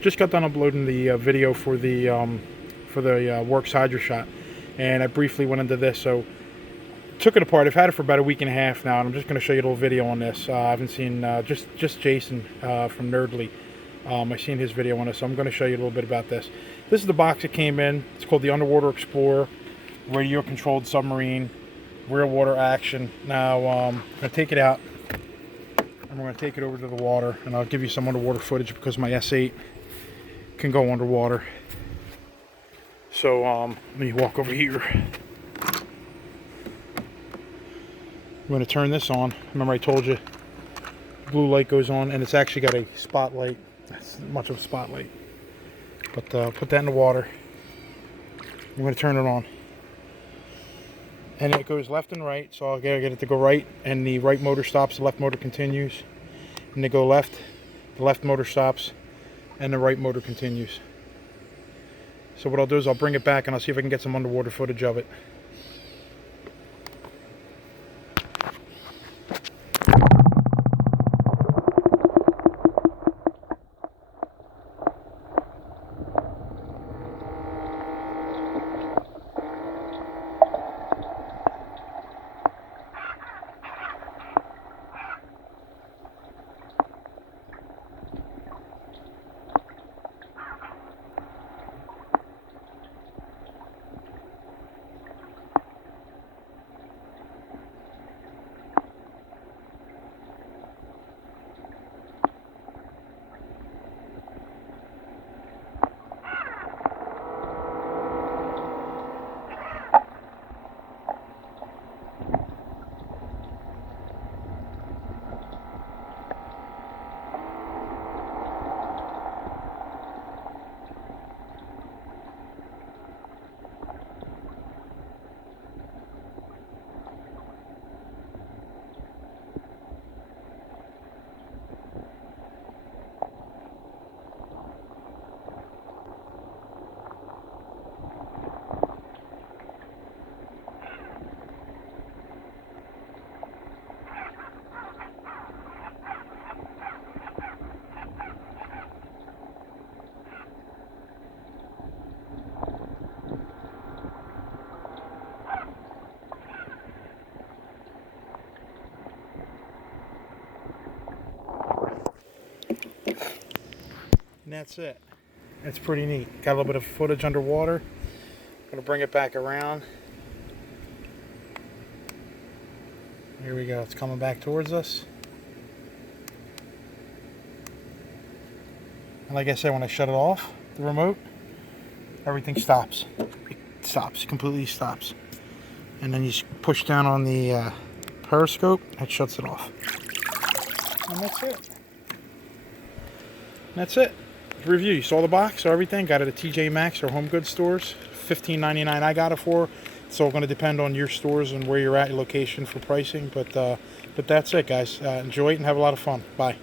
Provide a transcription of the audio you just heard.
Just got done uploading the video for the Works Hydro Shot, and I briefly went into this. So took it apart. I've had it for about a week and a half now, and I'm just going to show you a little video on this. I haven't seen just Jason from Nerdly. I've seen his video on this, so I'm going to show you a little bit about this. This is the box it came in. It's called the Underwater Explorer, radio controlled submarine, real water action. Now I'm going to take it out, and we're going to take it over to the water, and I'll give you some underwater footage because my S8 can go underwater. So let me walk over here. I'm going to turn this on. Remember I told you blue light goes on, and it's actually got a spotlight. That's much of a spotlight. But put that in the water. I'm going to turn it on. And it goes left and right, so I'll get it to go right, and the right motor stops, the left motor continues. And they go left, the left motor stops, and the right motor continues. So what I'll do is I'll bring it back and I'll see if I can get some underwater footage of it. And that's it. It's pretty neat. Got a little bit of footage underwater. I'm going to bring it back around. Here we go. It's coming back towards us. And like I said, when I shut it off, the remote, everything stops. It stops. It completely stops. And then you push down on the periscope, it shuts it off. And that's it. That's it. Review. You saw the box, so everything. Got it at TJMaxx or home goods stores. $15.99 I got it for. It's all going to depend on your stores and where you're at, your location for pricing. But that's it, guys. Enjoy it and have a lot of fun. Bye.